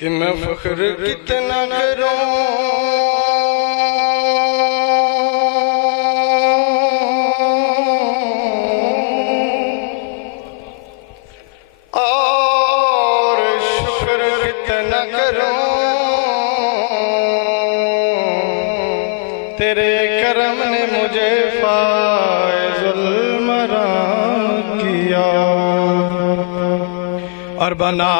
कि मैं फख्र कितना करूं और शुक्र कितना करूं तेरे करम ने मुझे फायजुल मराम किया और बना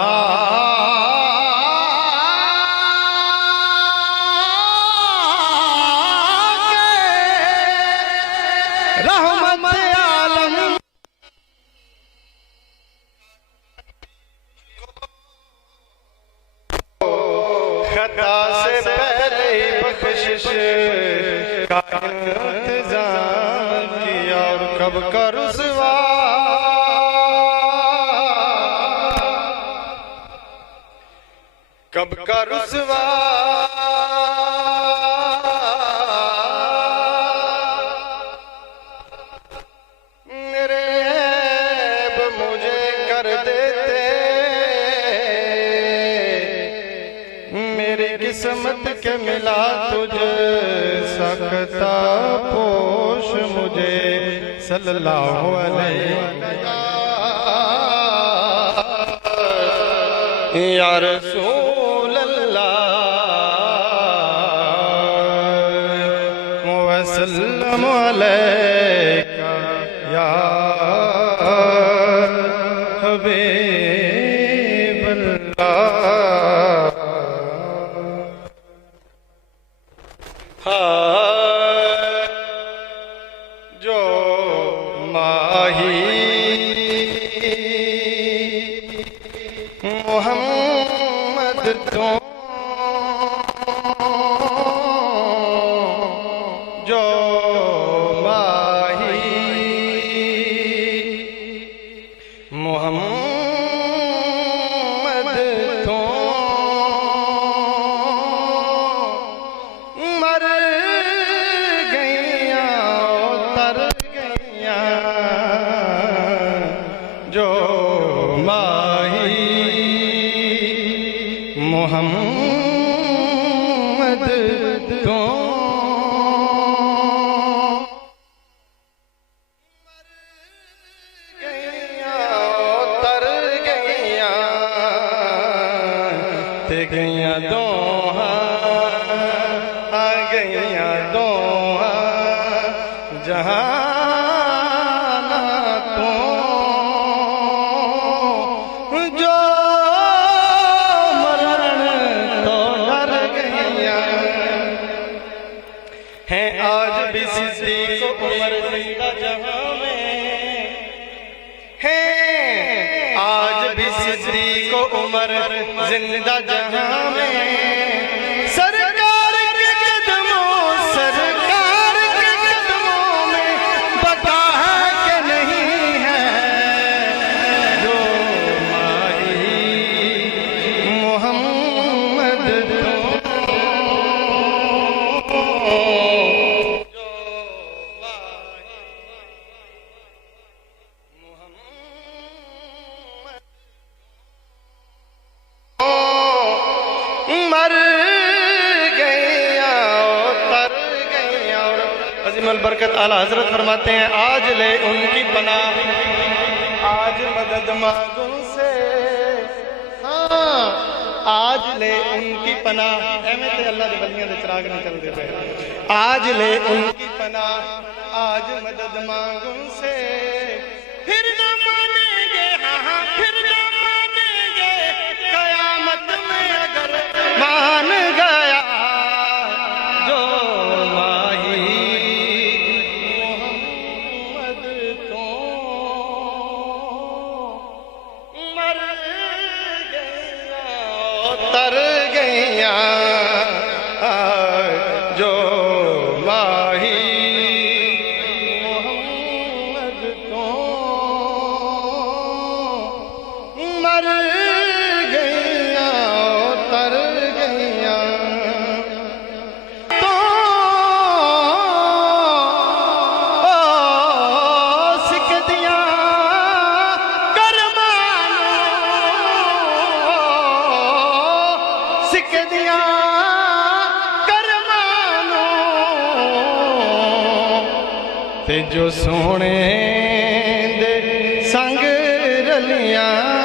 खता से पहले ही बख्शिश का इंतजाम किया और कब का रुसवा मेरे ऐब मुझे कर देते मेरी किस्मत के मिला तुझे सकता पोश मुझे सल्लल्लाहु अलैहि या रसूल अल्लाह वसल्लम अलैका या हबीब अल्लाह जो माही मोहम्मद तो जो माही मोहम्मद तो मर गईया तर गईया जो माही मोहम्मद तो तर गईया ते गईया दोहा आ गईया दोहा जहाना तो जो मरण तो डर गईया हैं आज भी सिद्दीक़ उमर जिंदा जहां में हैं आज भी सिद्दीक़ उमर जिंदा जहां में सरकार के कदमों में बता है कि नहीं है जो माही मोहम्मद मर गईया तर गईया और अज़ीमुल बरकत आला हजरत फरमाते हैं आज ले उनकी पनाह आज मदद मांगू से हाँ आज ले उनकी पनाह एवें ते अल्लाह दे वलियां दे चिराग नहीं चलदे पे आज ले उनकी पनाह आज मदद मांगू से फिर न मानेंगे हाँ फिर न मानेंगे कयामत में अगर मान गया जो माही मोहम्मद तो मर गया तर गईया जो माही मोहम्मद तो मर गईया तर गईया तो सिख दिया कर मानो सिक्के दिया करमानो ते जो सोने दे संग रलियां